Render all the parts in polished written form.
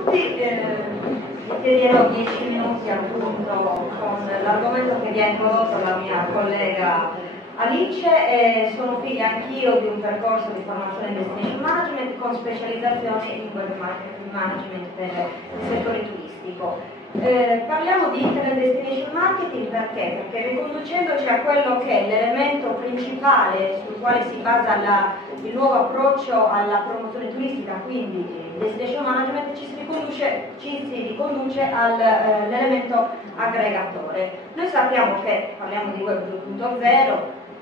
tutti. Vi chiederò 10 minuti appunto con l'argomento che vi ha introdotto la mia collega Alice. Sono figlia anch'io di un percorso di formazione in Destination Management con specializzazione in Web Management per il settore turistico. Parliamo di Internet Destination Marketing perché? Perché riconducendoci a quello che è l'elemento principale sul quale si basa il nuovo approccio alla promozione turistica, quindi il Destination Management, ci si riconduce all'elemento aggregatore. Noi sappiamo che parliamo di Web 2.0,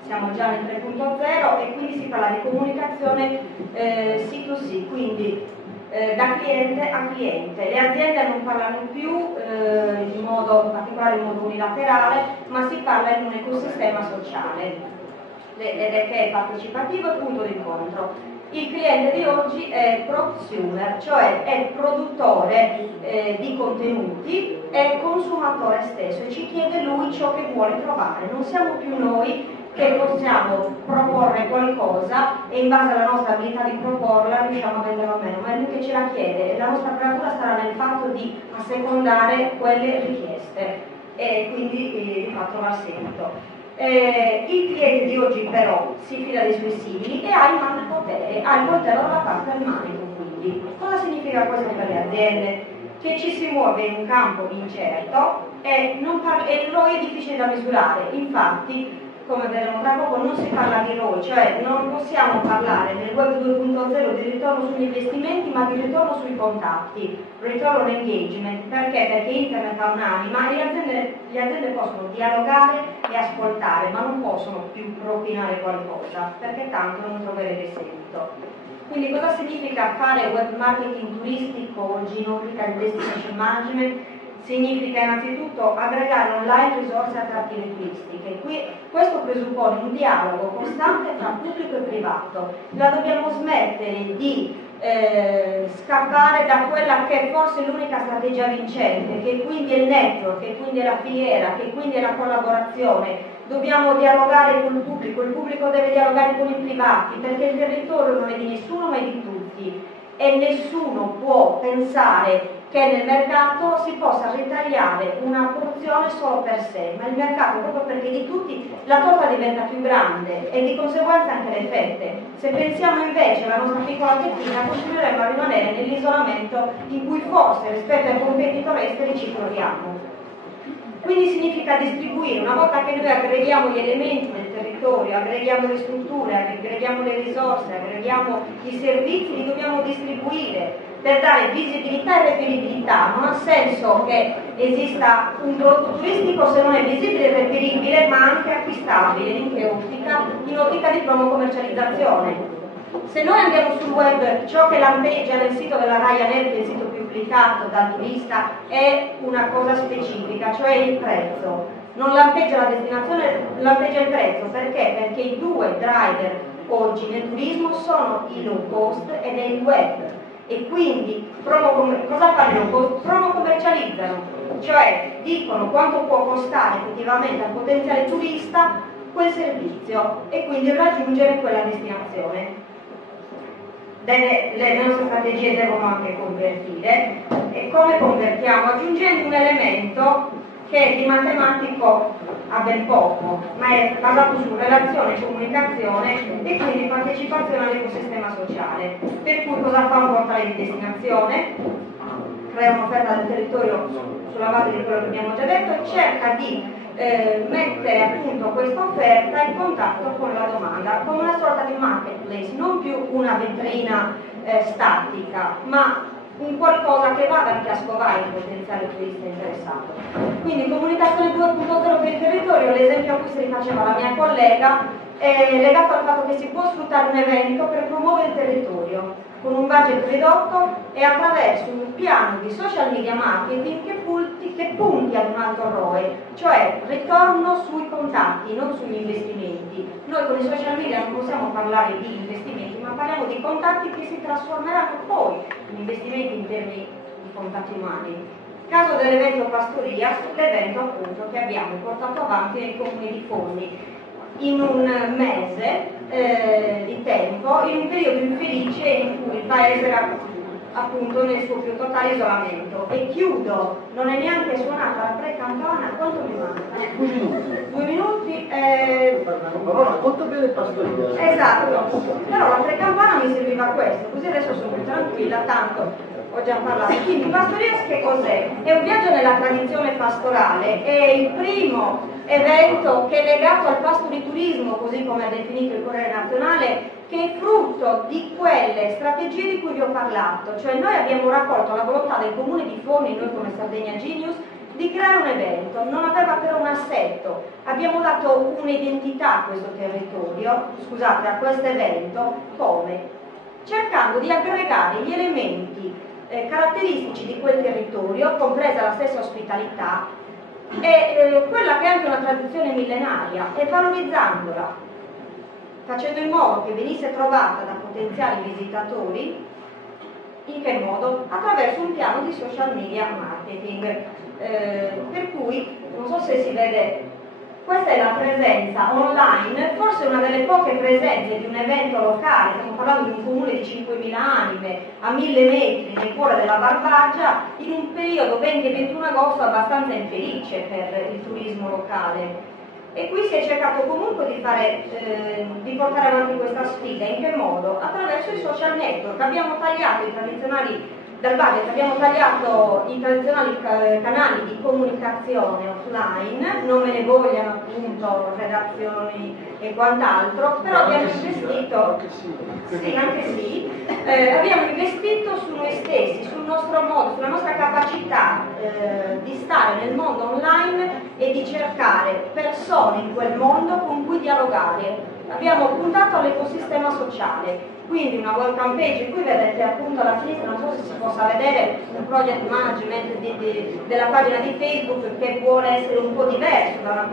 siamo già nel 3.0 e quindi si parla di comunicazione C2C, quindi da cliente a cliente. Le aziende non parlano più in modo particolare, in modo unilaterale, ma si parla in un ecosistema sociale che è partecipativo e punto d'incontro. Il cliente di oggi è prosumer, cioè è produttore di contenuti, è consumatore stesso e ci chiede lui ciò che vuole trovare. Non siamo più noi che possiamo proporre qualcosa e in base alla nostra abilità di proporla riusciamo a venderla o meno, ma è lui che ce la chiede e la nostra creatura sarà nel fatto di assecondare quelle richieste e quindi di fatto va seguito. Il cliente di oggi però si fida dei suoi simili e ha il potere, ha il coltello dalla parte del manico. Quindi cosa significa questo per le aziende? Che ci si muove in un campo incerto e lo è difficile da misurare. Infatti, come vedremo tra poco, non si parla di ROI, cioè non possiamo parlare nel Web 2.0 di ritorno sugli investimenti, ma di ritorno sui contatti, return on engagement. Perché? Perché internet ha un'anima e le aziende possono dialogare e ascoltare, ma non possono più propinare qualcosa, perché tanto non troverete seguito. Quindi cosa significa fare web marketing turistico oggi in ottica di destination management? Significa innanzitutto aggregare online risorse attrattive turistiche. Questo presuppone un dialogo costante tra pubblico e privato. La dobbiamo smettere di scappare da quella che è forse l'unica strategia vincente, che quindi è il network, che quindi è la filiera, che quindi è la collaborazione. Dobbiamo dialogare con il pubblico deve dialogare con i privati, perché il territorio non è di nessuno ma è di tutti e nessuno può pensare che nel mercato si possa ritagliare una porzione solo per sé, ma il mercato proprio perché di tutti la torta diventa più grande e di conseguenza anche le fette. Se pensiamo invece alla nostra piccola fettina, continueremo a rimanere nell'isolamento in cui forse rispetto ai competitor esteri ci troviamo. Quindi significa distribuire, una volta che noi aggreghiamo gli elementi del territorio, aggreghiamo le strutture, aggreghiamo le risorse, aggreghiamo i servizi, li dobbiamo distribuire per dare visibilità e reperibilità. Non ha senso che esista un prodotto turistico se non è visibile e reperibile, ma anche acquistabile. In che ottica? In ottica di promo-commercializzazione. Se noi andiamo sul web, ciò che lampeggia nel sito della Ryanair, che è il sito più cliccato dal turista, è una cosa specifica, cioè il prezzo. Non lampeggia la destinazione, lampeggia il prezzo. Perché? Perché i due driver oggi nel turismo sono i low cost ed è il web. E quindi cosa fanno i low cost? Promo-commercializzano, cioè dicono quanto può costare effettivamente al potenziale turista quel servizio e quindi raggiungere quella destinazione. Le nostre strategie devono anche convertire. E come convertiamo? Aggiungendo un elemento che di matematico ha ben poco, ma è basato su relazione e comunicazione e quindi partecipazione all'ecosistema sociale. Per cui cosa fa un portale di destinazione? Crea un'offerta del territorio sulla base di quello che abbiamo già detto e cerca di mettere appunto questa offerta in contatto con la domanda, come una sorta di marketplace, non più una vetrina statica, ma un qualcosa che vada anche a scovare il potenziale turista interessato. Quindi comunicazione 2.0 per il territorio, l'esempio a cui si rifaceva la mia collega è legato al fatto che si può sfruttare un evento per promuovere il territorio con un budget ridotto e attraverso un piano di social media marketing che punti ad un alto ROI, cioè ritorno sui contatti, non sugli investimenti. Noi con i social media non possiamo parlare di investimenti, ma parliamo di contatti che si trasformeranno poi in investimenti in termini di contatti umani. Caso dell'evento Pastoria, l'evento appunto che abbiamo portato avanti nei comuni di Fondi in un mese di tempo, in un periodo infelice in cui il paese era appunto nel suo più totale isolamento. E chiudo, non è neanche suonata la pre-campana, quanto mi manca? 2 minuti. Molto bene pastorino. Esatto, però la pre-campana mi serviva a questo, così adesso sono più tranquilla, tanto ho già parlato. Quindi Pastories che cos'è? È un viaggio nella tradizione pastorale, è il primo evento che è legato al pastoriturismo, così come ha definito il Corriere Nazionale, che è frutto di quelle strategie di cui vi ho parlato. Cioè noi abbiamo raccolto la volontà del comune di Forni, noi come Sardegna Genius, di creare un evento, non aveva però un assetto, abbiamo dato un'identità a questo territorio, scusate, a questo evento, come? Cercando di aggregare gli elementi caratteristici di quel territorio, compresa la stessa ospitalità, e quella che è anche una tradizione millenaria, e valorizzandola, facendo in modo che venisse trovata da potenziali visitatori. In che modo? Attraverso un piano di social media marketing, per cui, non so se si vede, questa è la presenza online, forse una delle poche presenze di un evento locale. Stiamo parlando di un comune di 5.000 anime, a 1.000 metri nel cuore della Barbagia, in un periodo 20 e 21 agosto abbastanza infelice per il turismo locale. E qui si è cercato comunque di portare avanti questa sfida. In che modo? Attraverso i social network. Abbiamo tagliato i tradizionali dal budget, abbiamo tagliato i tradizionali canali di comunicazione offline, non me ne vogliano appunto redazioni e quant'altro, però abbiamo investito, abbiamo investito su noi stessi, sul nostro modo, sulla nostra capacità di stare nel mondo online e di cercare persone in quel mondo con cui dialogare. Abbiamo puntato all'ecosistema sociale, quindi una welcome page in cui vedete appunto alla sinistra, non so se si possa vedere, un project management della pagina di Facebook che vuole essere un po' diverso da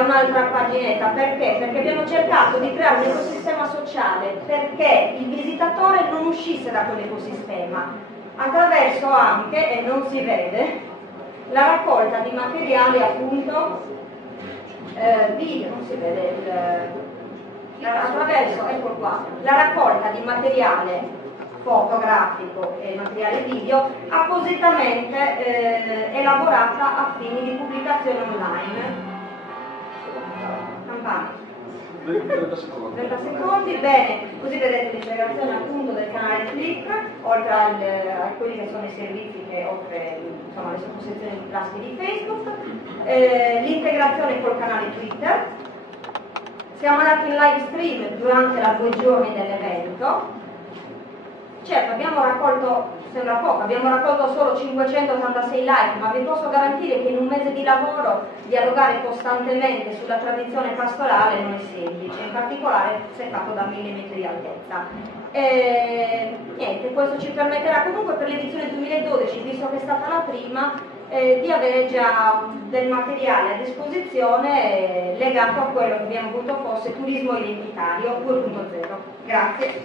un'altra paginetta. Perché? Perché abbiamo cercato di creare un ecosistema sociale perché il visitatore non uscisse da quell'ecosistema, attraverso anche, e non si vede, la raccolta di materiale appunto video, non si vede, attraverso, ecco qua, la raccolta di materiale fotografico e materiale video appositamente elaborata a fini di pubblicazione online. Campana. 30 secondi, bene, così vedete l'integrazione appunto del canale Click, oltre a quelli che sono i servizi che offre, insomma, le sottosezioni di classi di Facebook, l'integrazione col canale Twitter. Siamo andati in live stream durante la 2 giorni dell'evento. Certo, abbiamo raccolto, sembra poco, abbiamo raccolto solo 586 like, ma vi posso garantire che in un mese di lavoro dialogare costantemente sulla tradizione pastorale non è semplice, in particolare se fatto da 1.000 metri di altezza. Niente, questo ci permetterà comunque per l'edizione 2012, visto che è stata la prima, di avere già del materiale a disposizione legato a quello che abbiamo voluto fosse turismo identitario 2.0. Grazie.